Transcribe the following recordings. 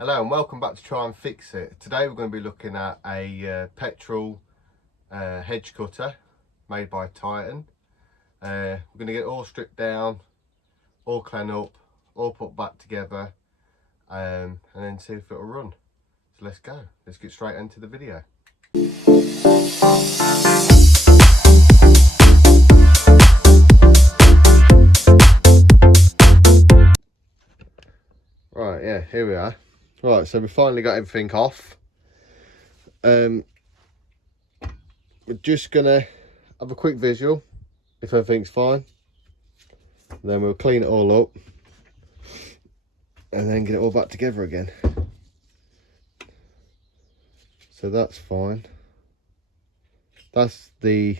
Hello and welcome back to Try and Fix It. Today we're going to be looking at a petrol hedge cutter made by Tare. We're going to get it all stripped down, all cleaned up, all put back together, and then see if it'll run. So let's go. Let's get straight into the video. Right, yeah, here we are. Right, so we finally got everything off. We're just gonna have a quick visual if everything's fine. Then we'll clean it all up and then get it all back together again. So that's fine. That's the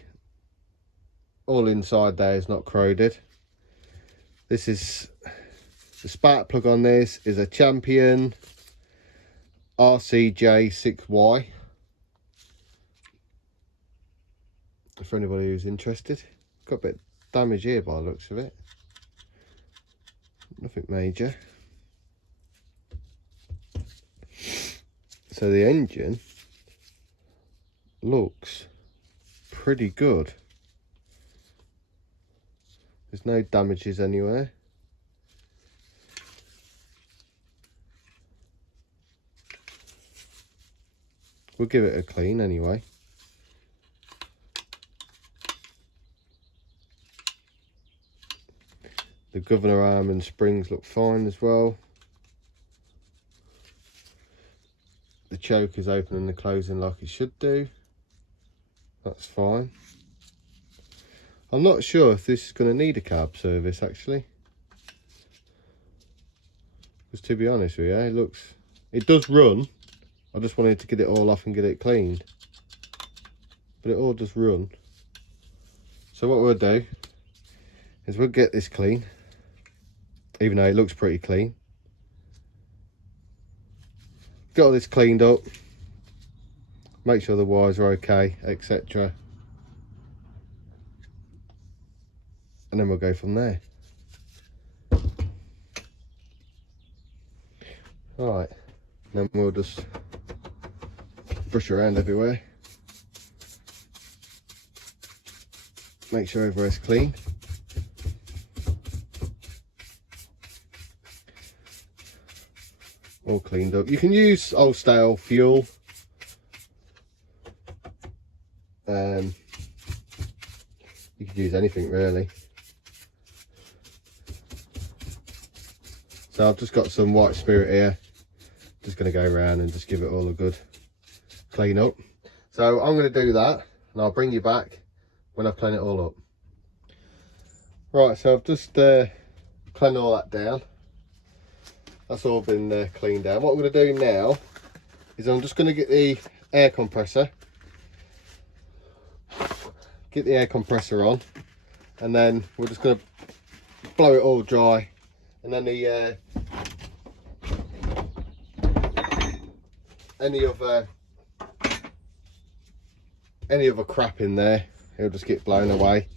all inside there is not corroded. This is the spark plug on this is a Champion RCJ6Y. For anybody who's interested, got a bit of damage here by the looks of it. Nothing major. So the engine looks pretty good. There's no damages anywhere. We'll give it a clean anyway. The governor arm and springs look fine as well. The choke is opening and closing like it should do. That's fine. I'm not sure if this is going to need a carb service actually. Because to be honest with you, it does run. I just wanted to get it all off and get it cleaned. But it all does run. So what we'll do is we'll get this clean. Even though it looks pretty clean. Get all this cleaned up. Make sure the wires are okay, etc. And then we'll go from there. Alright, then we'll just brush around everywhere. Make sure everywhere's clean. All cleaned up. You can use old stale fuel. You could use anything really. So I've just got some white spirit here. Just going to go around and just give it all a good clean up. So I'm going to do that and I'll bring you back when I've cleaned it all up. Right, so I've just cleaned all that down. That's all been cleaned down. What I'm going to do now is I'm just going to get the air compressor. Get the air compressor on. And then we're just going to blow it all dry. And then the any other crap in there, it'll just get blown away.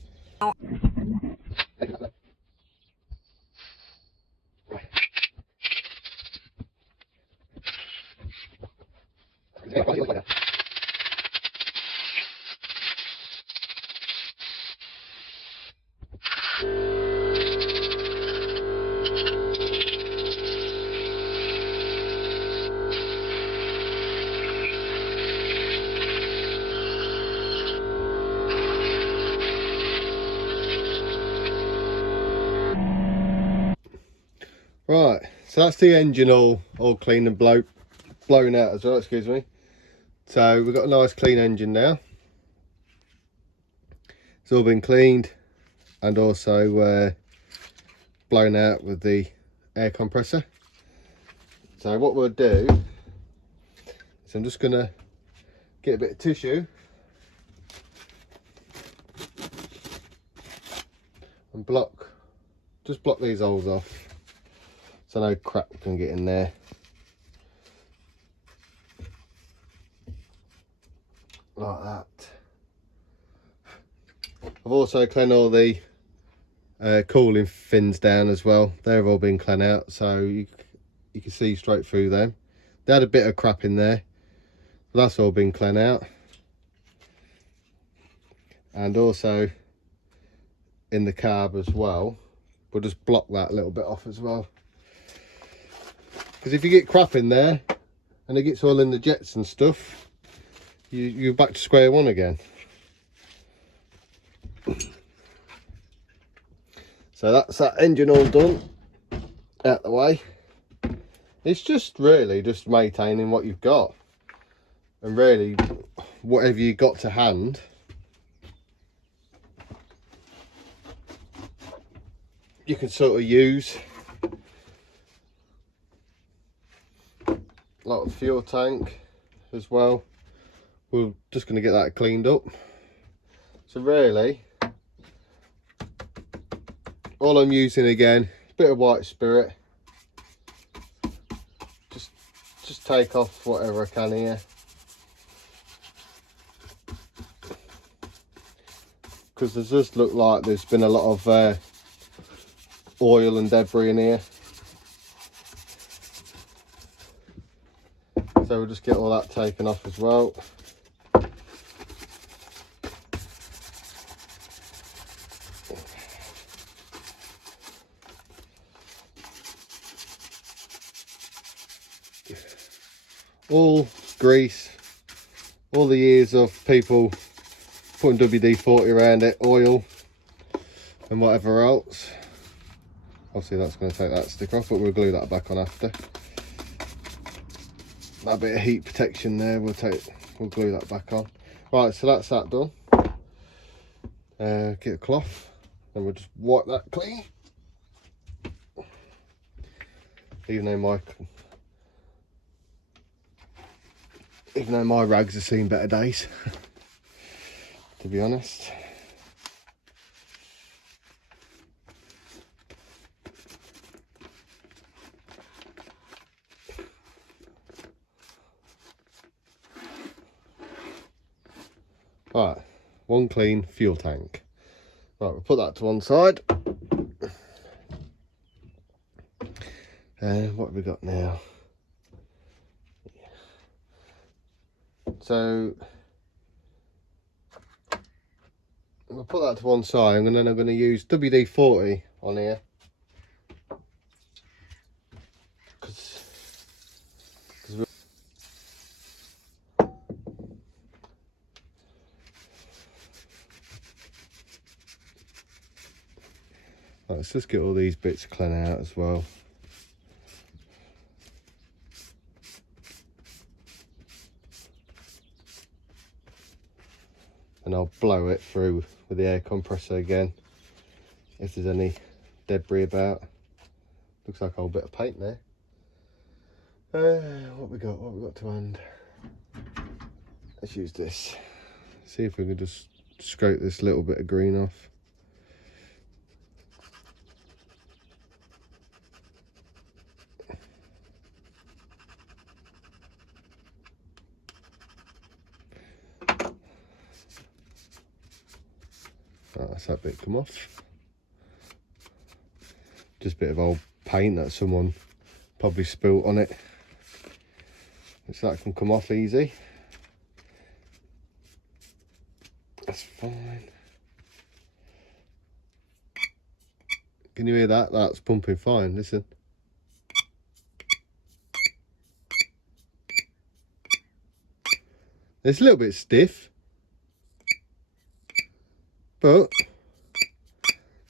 Right, so that's the engine all clean and blown out as well, excuse me. So we've got a nice clean engine now. It's all been cleaned and also blown out with the air compressor. So what we'll do is I'm just going to get a bit of tissue and just block these holes off so no crap can get in there. Like that. I've also cleaned all the cooling fins down as well. They've all been cleaned out, so you can see straight through them. They had a bit of crap in there. That's all been cleaned out. And also in the carb as well. We'll just block that a little bit off as well. Because if you get crap in there and it gets all in the jets and stuff, you're back to square one again. So that's that engine all done, out the way. It's just really just maintaining what you've got, and really whatever you got to hand, you can sort of use. Like the fuel tank as well, we're just going to get that cleaned up. So really all I'm using again, a bit of white spirit, just take off whatever I can here, because it does look like there's been a lot of oil and debris in here. So we'll just get all that taken off as well. All grease, all the years of people putting WD-40 around it, oil and whatever else. Obviously that's going to take that sticker off, but we'll glue that back on after. That bit of heat protection there, we'll glue that back on. Right, so that's that done. Get a cloth and we'll just wipe that clean. Even though my rags have seen better days, to be honest. Right, one clean fuel tank. Right, we'll put that to one side. And what have we got now? So we'll put that to one side, and then I'm going to use WD-40 on here. Let's just get all these bits cleaned out as well. And I'll blow it through with the air compressor again if there's any debris about. Looks like a whole bit of paint there. What we got to hand? Let's use this. See if we can just scrape this little bit of green off. That's that bit come off. Just a bit of old paint that someone probably spilt on it, which that can come off easy. That's fine. Can you hear that? That's pumping fine. Listen. It's a little bit stiff, but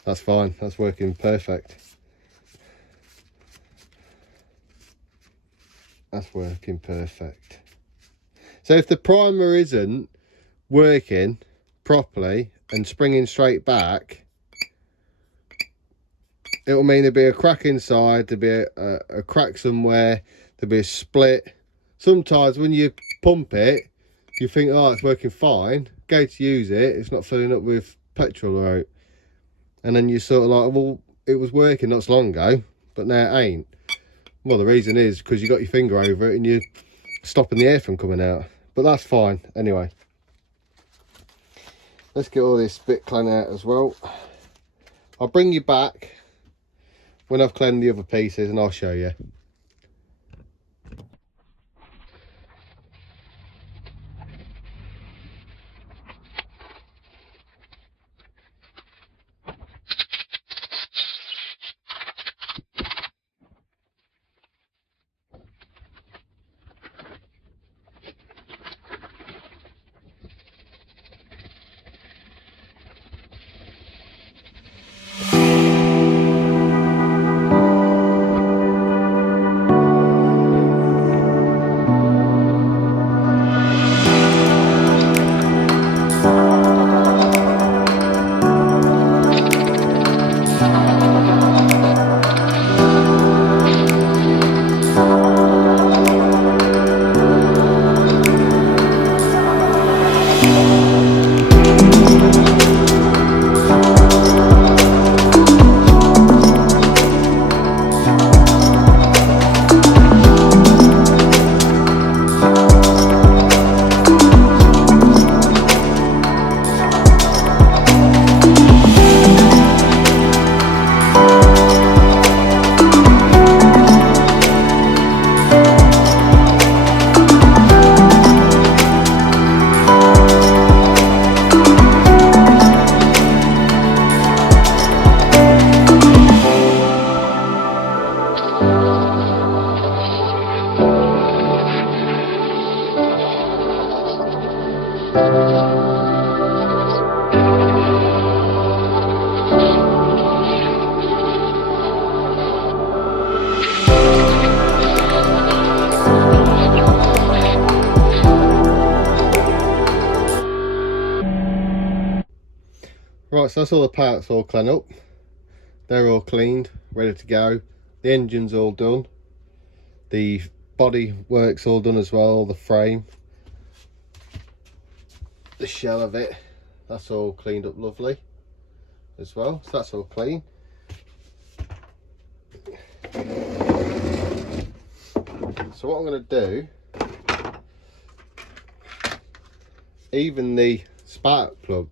that's fine. That's working perfect. That's working perfect. So if the primer isn't working properly and springing straight back, it'll mean there'll be a crack inside, there'll be a crack somewhere, there'll be a split. Sometimes when you pump it, you think, oh, it's working fine. Go to use it, it's not filling up with petrol out. And then you're sort of like, well, it was working not so long ago, but now it ain't. Well, the reason is because you got your finger over it and you're stopping the air from coming out. But that's fine anyway. Let's get all this bit cleaned out as well. I'll bring you back when I've cleaned the other pieces and I'll show you. Right, so that's all the parts all cleaned up. They're all cleaned, ready to go. The engine's all done. The body work's all done as well, the frame. The shell of it, that's all cleaned up lovely as well. So that's all clean. So what I'm going to do, even the spark plug,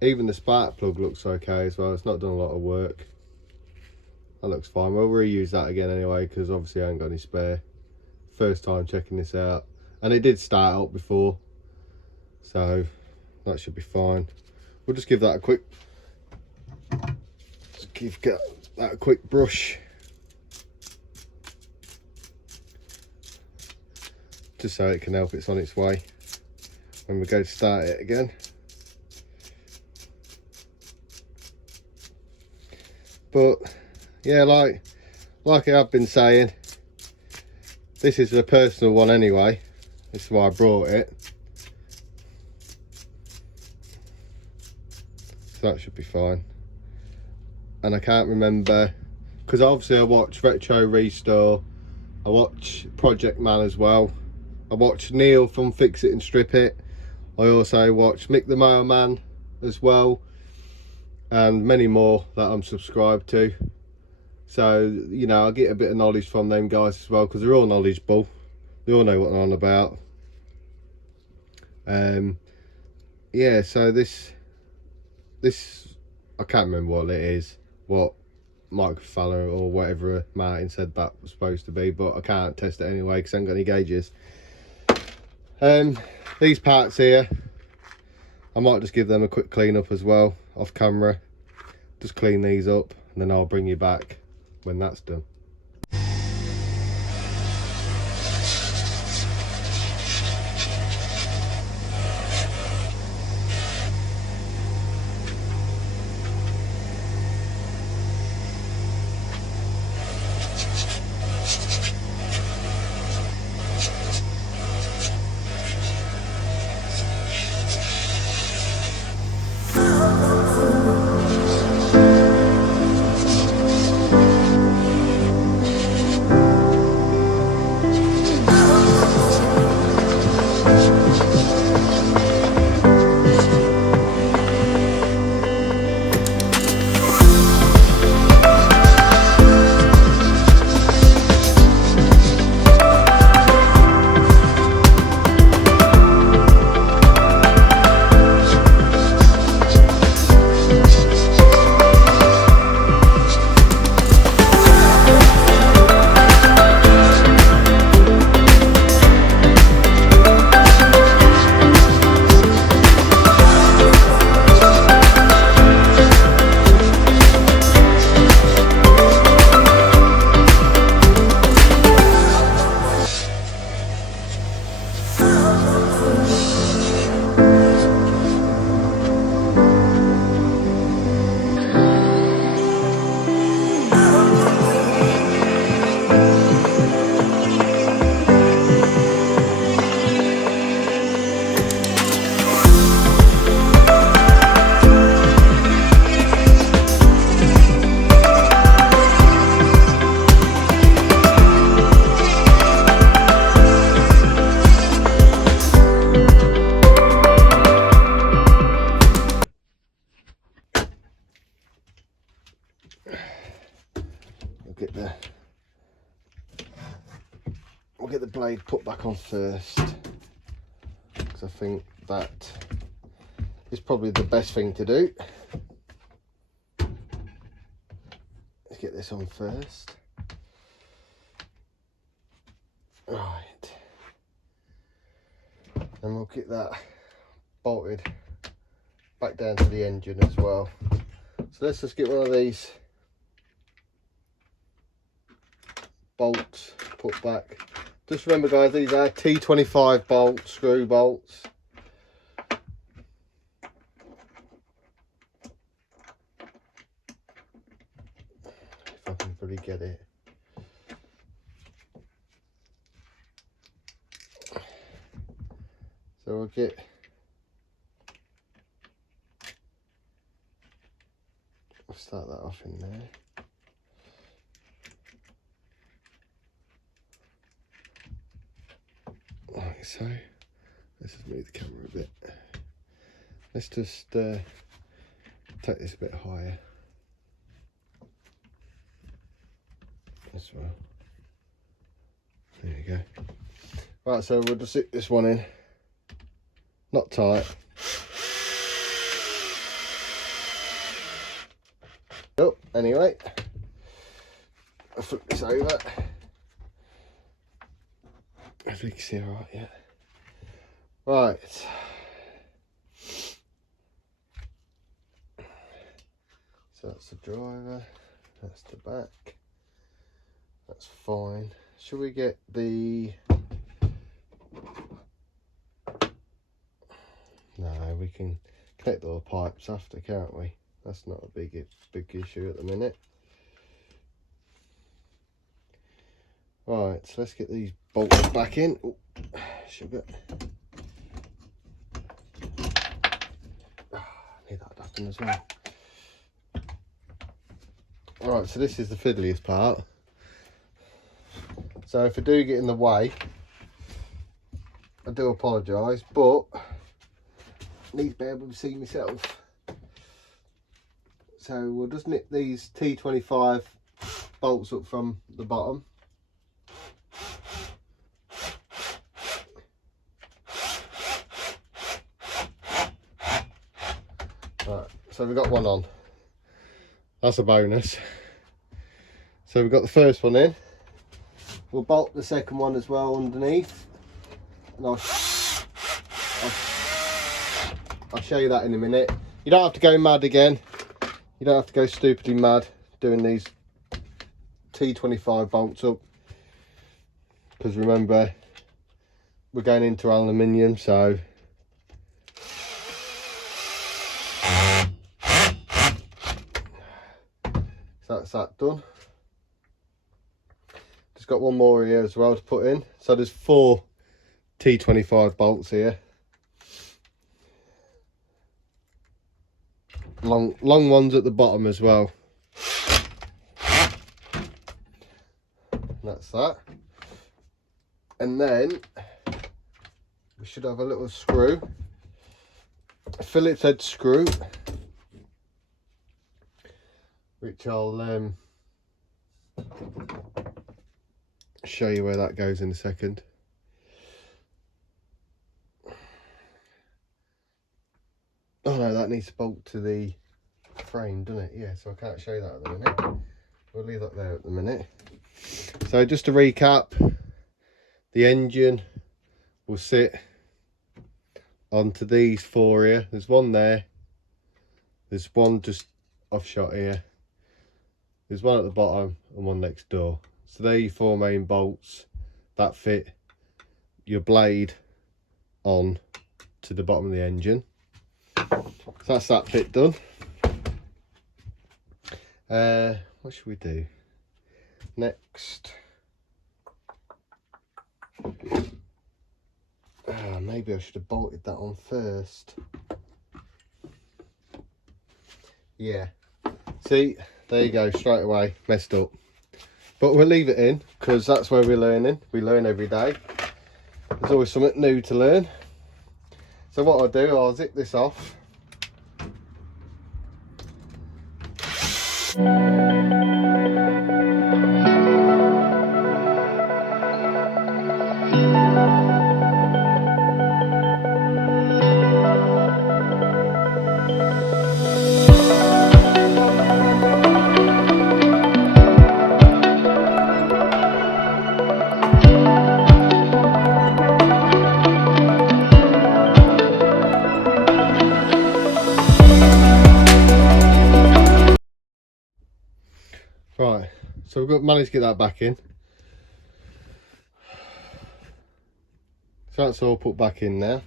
even the spark plug looks okay as well. It's not done a lot of work. That looks fine. We'll reuse that again anyway, because obviously I ain't got any spare. First time checking this out, and it did start up before, so that should be fine. We'll just give that a quick, give that a quick brush, just so it can help it's on its way when we go to start it again. But yeah, like I have been saying, this is a personal one anyway. This is why I brought it. So that should be fine. And I can't remember, because obviously I watch Retro Restore, I watch Project Man as well, I watch Neil from Fix It and Strip It, I also watch Mick the Mailman as well, and many more that I'm subscribed to. So, you know, I get a bit of knowledge from them guys as well, because they're all knowledgeable. They all know what they're on about. Yeah, so this I can't remember what it is, what Mike Fowler or whatever Martin said that was supposed to be, but I can't test it anyway because I haven't got any gauges. These parts here, I might just give them a quick clean up as well off camera. Just clean these up and then I'll bring you back when that's done. We'll get the blade put back on first, because I think that is probably the best thing to do. Let's get this on first. Right, and we'll get that bolted back down to the engine as well. So let's just get one of these bolts put back. Just remember guys, these are T25 bolts, screw bolts. If I can fully get it. So we'll get start that off in there. Like so. Let's just move the camera a bit. Let's just take this a bit higher as well. There you go. Right, so we'll just stick this one in. Not tight. Oh, anyway, I'll flip this over. If you can see all right, yeah. Right. So that's the driver, that's the back. That's fine. Should we get the... No, we can connect all the pipes after, can't we? That's not a big issue at the minute. Right, so let's get these bolts back in. Oh, sugar. Need that happen as well. Right, so this is the fiddliest part. So if I do get in the way, I do apologise, but I need to be able to see myself. So we'll just nip these T25 bolts up from the bottom. Right, so we've got one on. That's a bonus. So we've got the first one in. We'll bolt the second one as well underneath. And I'll show you that in a minute. You don't have to go mad again. You don't have to go stupidly mad doing these T25 bolts up. Because remember, we're going into aluminium, so that's that done. Just got one more here as well to put in. So there's 4 T25 bolts here. Long ones at the bottom as well. That's that. And then we should have a little screw, a Phillips head screw, which I'll show you where that goes in a second. Oh no, that needs to bolt to the frame, doesn't it? Yeah, so I can't show you that at the minute. We'll leave that there at the minute. So just to recap, the engine will sit onto these 4 here. There's one there. There's one just off shot here. There's one at the bottom and one next door. So they're your 4 main bolts that fit your blade on to the bottom of the engine. So that's that bit done. What should we do next? Maybe I should have bolted that on first. Yeah, see, there you go, straight away messed up, but we'll leave it in because that's where we're learning. We learn every day. There's always something new to learn. So what I'll do, I'll zip this off. Right, so we've managed to get that back in. So that's all put back in now.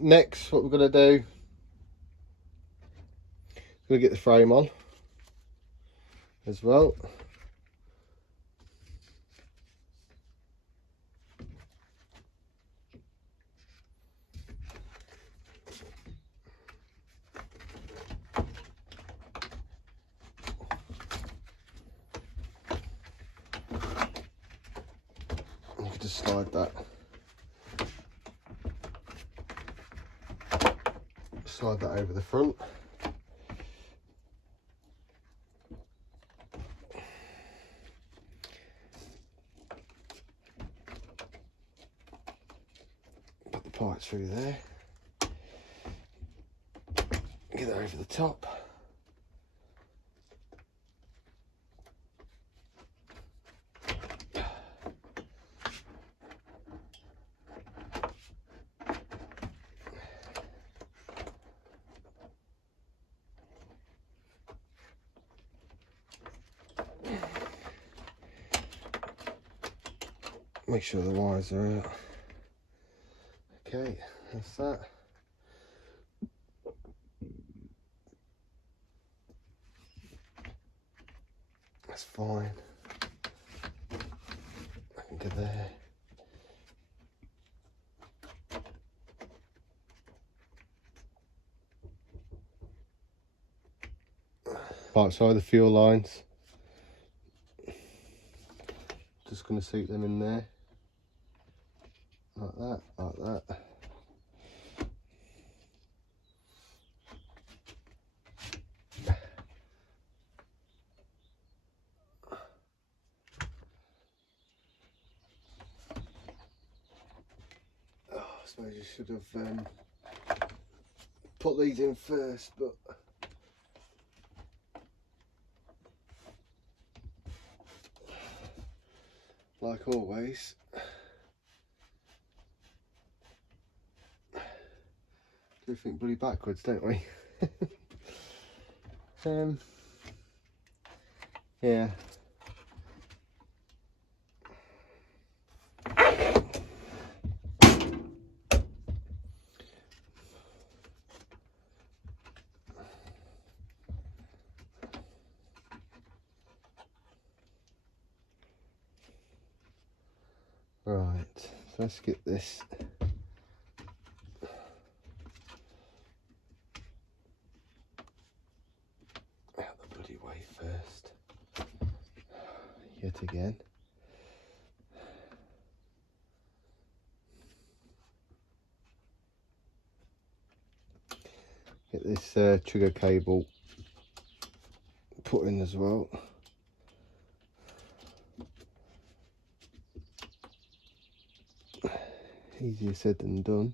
Next, what we're going to do, we're going to get the frame on as well. You can just slide that. Slide that over the front. Put the pipes through there. Get that over the top. Make sure the wires are out. Okay, that's that. That's fine. I can get there. Right, so the fuel lines. Just going to seat them in there. Like that, like that. Oh, I suppose you should have put these in first, but like always, do think bloody backwards, don't we? Yeah. Right, so let's get this out the bloody way first. Yet again. Get this trigger cable put in as well. Easier said than done.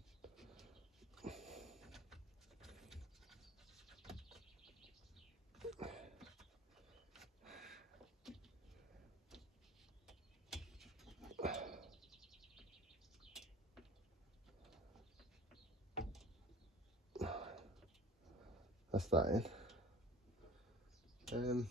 That's that in.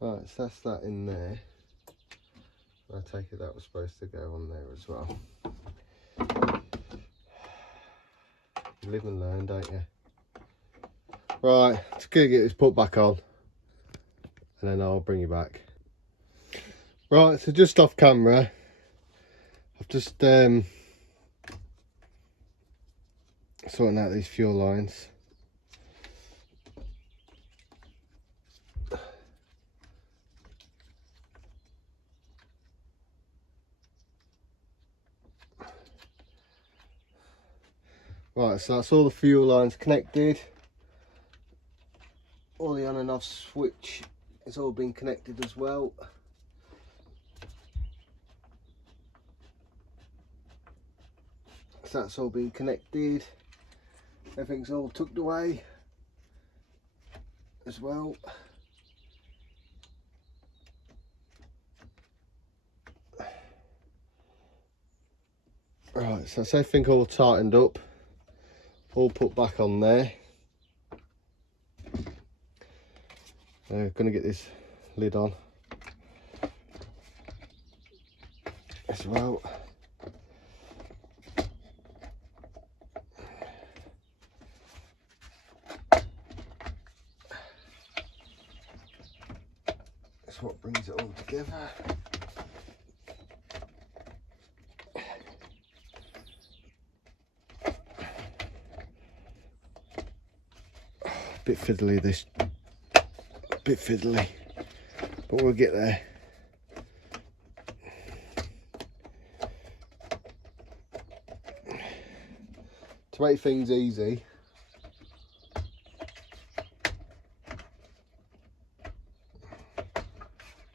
Right, so that's that in there. I take it that was supposed to go on there as well. You live and learn, don't you? Right, just gonna get this put back on and then I'll bring you back. Right, so just off camera, I've just sorting out these fuel lines. Right, so that's all the fuel lines connected. All the on and off switch has all been connected as well. So that's all been connected. Everything's all tucked away as well. Right, so that's everything all tightened up, all put back on there. Gonna get this lid on as well. That's what brings it all together. Bit fiddly this, bit fiddly, but we'll get there. To make things easy,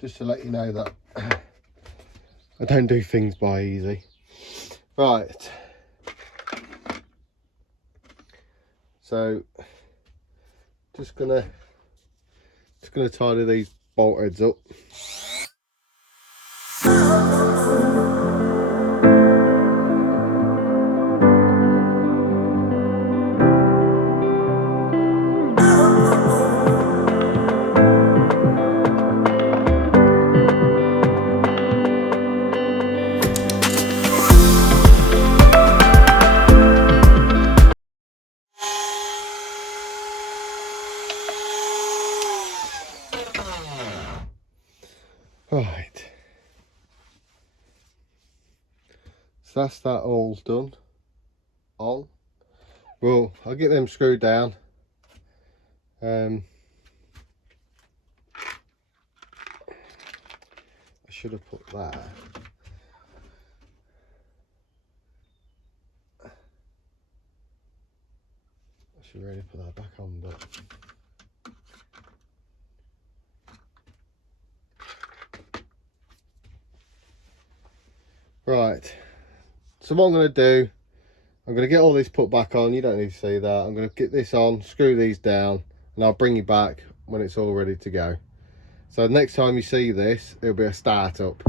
just to let you know that I don't do things by easy. Right, so just gonna tidy these bolt heads up. Right, so that's that all done on. Well, I'll get them screwed down. I should have put that. I should really put that back on, but right, so what I'm going to do, I'm going to get all this put back on. You don't need to see that. I'm going to get this on, screw these down, and I'll bring you back when it's all ready to go. So next time you see this, it'll be a start up.